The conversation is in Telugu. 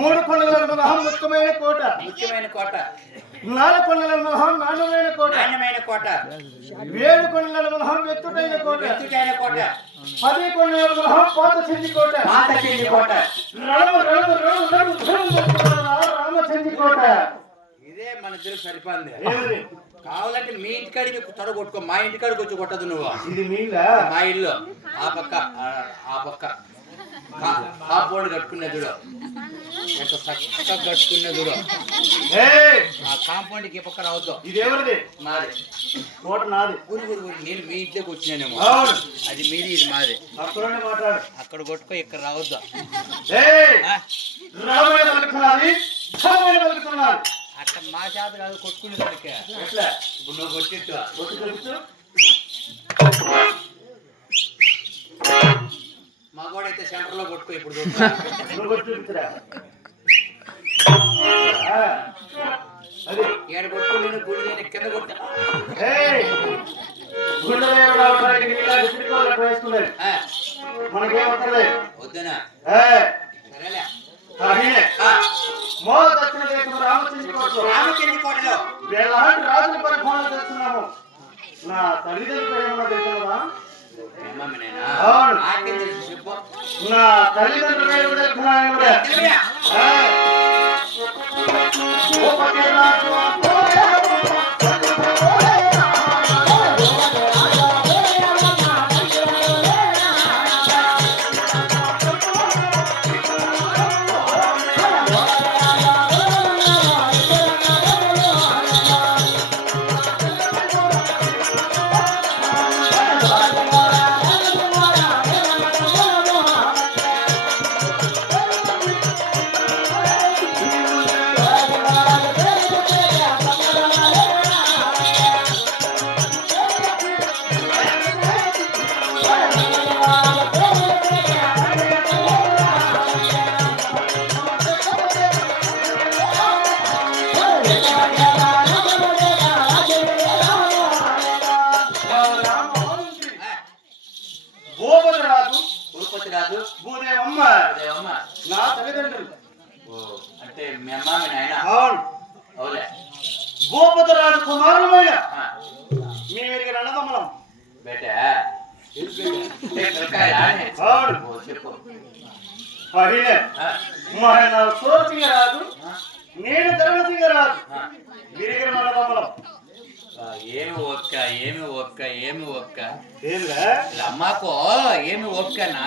మూడు కొండల మనహం ముఖ్యమైన కోట. ముఖ్యమైన కోట. 4 కొండల మనహం నాణ్యమైన కోట. నాణ్యమైన కోట. 7 కొండల మనహం ఎత్తుటైన కోట. ఎత్తుటైన కోట. 10 కొండల మనహం పాత చెంది కోట. పాత చెంది కోట. రామచంద్రి కోట. ఇదే మన తెలుగు సరిపోంది. కావాలంటే మీ ఇంటికాడికి తొడ కొట్టుకో, మా ఇంటికాడికి వచ్చి కొట్టదు నువ్వు. ఇది మా ఇల్లు. ఆ పక్క కాంపౌండ్ కట్టుకునే చూడు, ఎంత చక్కగా కట్టుకునే చూడు. ఆ కాంపౌండ్ కి పక్క రావద్దు. ఇది ఎవరిది? నాది. కోట నాది. నేను మీ ఇంట్లోకి వచ్చినానేమో. అది మీది, ఇది మాది. అక్కడ కొట్టుకో, ఇక్కడ రావద్దు. అట్లా మా చేత కాదు కొట్టుకునే సరికి. ఇప్పుడు నువ్వు కొట్టిట్టు మగవాడైతే సెంటర్ లో కొట్టుకో. ఇప్పుడు ఏడు కొట్టుకో, నేను గుడి కింద కొట్టా. వద్దనా? సరేలే. రామచంద్రి కోటలో రాజుల పరిపాలన చేస్తున్నాము. నా తల్లిదండ్రులు ఏమన్నా తెలుసుదా? నా తల్లిదండ్రులు భూదేవమ్మ నా తల్లిదండ్రులు. అంటే మీ అమ్మ మీ నాయన? అవులే. భూపతిరాజు కుమారులమైన మీరు అన్నదమ్మలం. బేటా చెప్పు. సూరసింగరాజు, నేను ధర్మసింగరాజు. మీరు అన్నదమ్మలం. ఏమి ఓపిక, ఏమి ఓపిక, ఏమి ఓపిక. అమ్మకు ఏమి ఓపికనా?